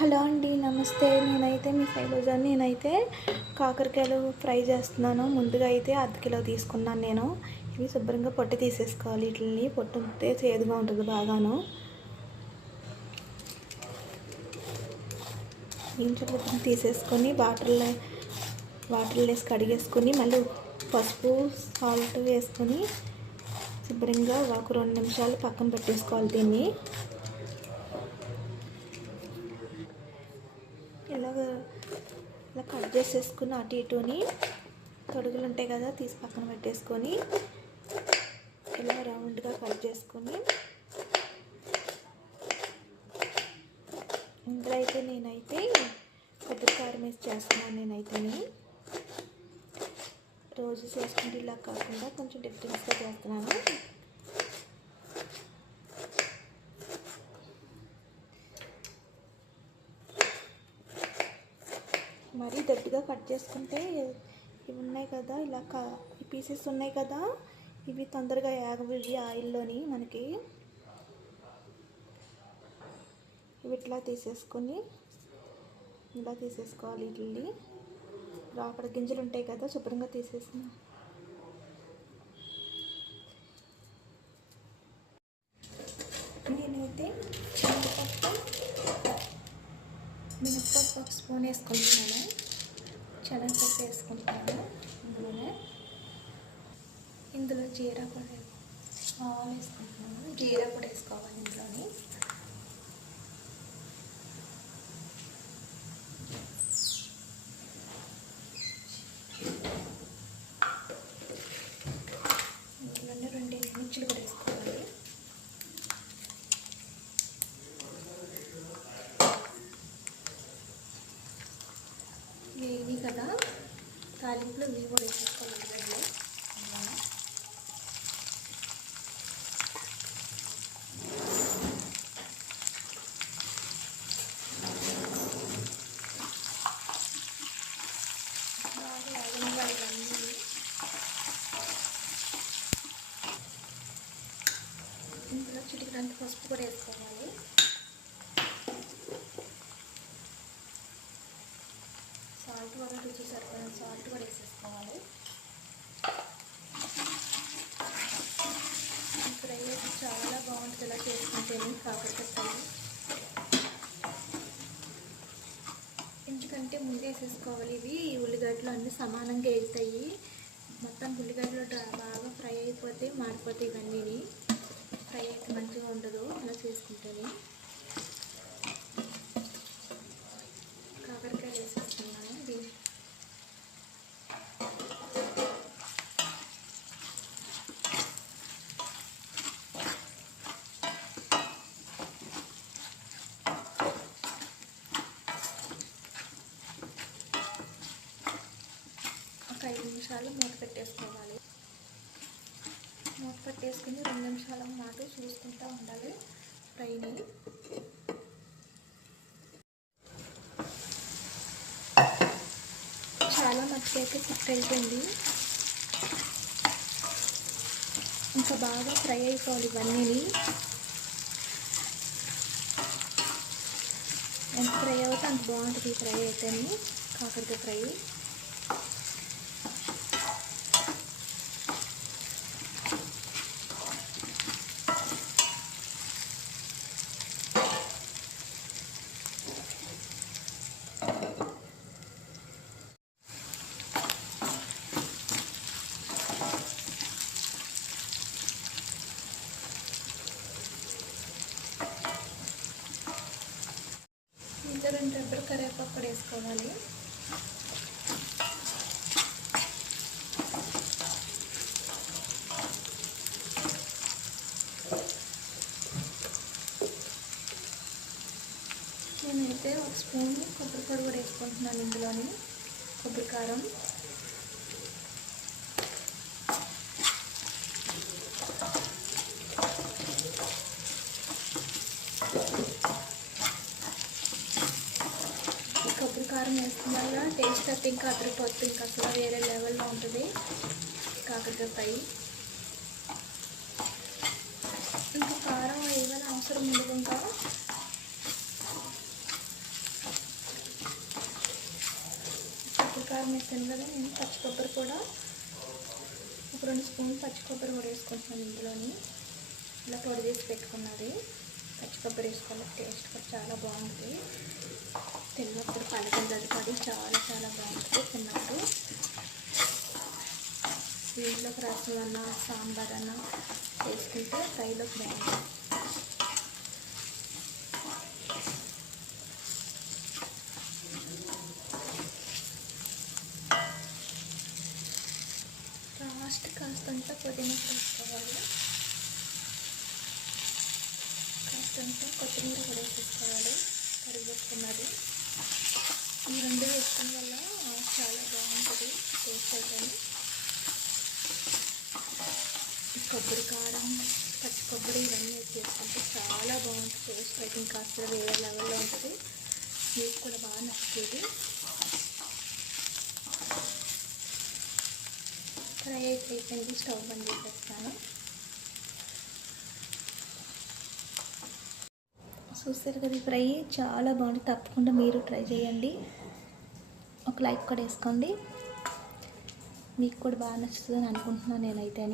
Hello అండి, నమస్తే. నేనైతే మీ శైలజ. నేనైతే కాకరకాయలు ఫ్రై చేస్తున్నాను. ముందుగా అయితే అర్ధ కిలో తీసుకున్నాను నేను. ఇవి శుభ్రంగా పొట్టు తీసేసుకోవాలి. వీటిని పొట్టు ఉంటే చేదుగా ఉంటుంది బాగాను. ఇంచులు తీసేసుకొని వాటర్లో వేసి కడిగేసుకొని మళ్ళీ పసుపు సాల్ట్ వేసుకొని శుభ్రంగా ఒక 2 నిమిషాలు పక్కన పెట్టేసుకోవాలి. దీన్ని ఇలా కట్ చేసేసుకుని అటు ఇటుని తొడుగులు ఉంటాయి కదా, తీసి పక్కన పెట్టేసుకొని ఇలా రౌండ్గా కట్ చేసుకొని ఇందులో అయితే నేనైతే కొబ్బరి కారం వేసి చేస్తున్నాను. రోజు చేసుకుంటే ఇలా కాకుండా కొంచెం డిఫరెన్స్గా చేస్తున్నాను. మరీ దొడ్డుగా కట్ చేసుకుంటే ఇవి ఉన్నాయి కదా, ఇలా ఈ పీసెస్ ఉన్నాయి కదా, ఇవి తొందరగా యాగవి ఆయిల్లోని మనకి. ఇవి ఇట్లా తీసేసుకోవాలి. వీటిని లోపల గింజలు ఉంటాయి కదా, శుభ్రంగా తీసేసిన నేనైతే మినప్పప్పు ఒక స్పూన్ వేసుకుంటున్నాను. శనగపప్పు వేసుకుంటున్నాను. ఇందులో జీరా కూడా ఆవాలు వేసుకుంటున్నాను. జీరా కూడా వేసుకోవాలి ఇందులోని. ఇందులోనే 2 ఎండుమిర్చిలు కూడా వేసుకోవాలి. ఇవి కదా తాలింపులో ఇవి కూడా వేసేసుకోవాలి. ఇందులో చిటికడంత పసుపు కూడా వేసుకోవాలి. సాల్ట్ కూడా రుచి సరిపోయిన సాల్ట్ కూడా వేసేసుకోవాలి. ఫ్రై అయితే చాలా బాగుంటుంది ఇలా చేసుకుంటేనే కాకరకాయ ఫ్రై. ఎందుకంటే ముందే వేసేసుకోవాలి. ఇవి ఉల్లిగడ్డలు అన్నీ సమానంగా వేగుతాయి. మొత్తం ఉల్లిగడ్డలు బాగా ఫ్రై అయిపోతే మాడిపోతాయి. ఇవన్నీ ఫ్రై అయితే మంచిగా ఉండదు అలా చేసుకుంటేనే. కాకరకాయ వేసేస్తున్నాను. ఒక 5 నిమిషాలు మూత పెట్టేసుకోవాలి. మూత పెట్టేసుకుని 2 నిమిషాల పాటు చూసుకుంటూ ఉండాలి ఫ్రైని. చాలా మట్టుకైతే కుక్ అయిపోయింది. ఇంకా బాగా ఫ్రై అయిపోవాలి ఇవన్నీ. ఎంత ఫ్రై అవుతే అంత బాగుంటుంది ఫ్రై అయితేనే కాకరకాయ ఫ్రై. ఇందులో 2 రెబ్బలు కరివేపాకు కూడా వేసుకోవాలి. నేనైతే ఒక స్పూన్ కొబ్బరి పొడి కూడా వేసుకుంటున్నాను ఇందులోని. కొబ్బరి కారం కొబ్బరి కారం వేసిన వల్ల టేస్ట్ అయితే ఇంకా అదిరిపోతుంది. ఇంకా అసలు వేరే లెవెల్లో ఉంటుంది కాకరకాయ ఫ్రై. ఇంకా కారం ఏమైనా అవసరం ఉండదు. ఇంకా కారం వేసాను కదా, నేను పచ్చి కొబ్బరి కూడా ఒక 2 స్పూన్లు పచ్చి కొబ్బరి కూడా వేసుకుంటున్నాను ఇందులోని. ఇలా పొడి చేసి పెట్టుకున్నది పచ్చి కొబ్బరి వేసుకోవాలి, టేస్ట్ కూడా చాలా బాగుంటుంది. తిన్నప్పుడు పలకలు పడి చాలా చాలా బాగుంటుంది తిన్నప్పుడు. దీంట్లోకి రసం అన్న సాంబార్ అన్న వేసుకుంటే ఫ్రైలోకి బాగుంటుంది. లాస్ట్ కాస్తంత పుదీనా వేసుకోవాలి, కాస్తంత కొత్తిమీర కూడా వేసుకోవాలి కరిగిపెట్టుకున్నది. ఈ 2 వేసుకోవడం వల్ల చాలా బాగుంటుంది టేస్ట్ అయితే. కొబ్బరి కారం పచ్చి కొబ్బరి ఇవన్నీ వేసుకుంటే చాలా బాగుంటుంది టేస్ట్ అయితే. ఇంకా అసలు వేరే లెవెల్లో ఉంటుంది, మీకు కూడా బాగా నచ్చుతుంది. ఫ్రై అయిపోయింది, స్టవ్ బంద్ చేసేస్తాను. చూస్తారు కదా ఫ్రై చాలా బాగుంటుంది, తప్పకుండా మీరు ట్రై చేయండి. ఒక లైక్ కూడా వేసుకోండి, మీకు కూడా బాగా నచ్చుతుందని అనుకుంటున్నాను నేనైతే.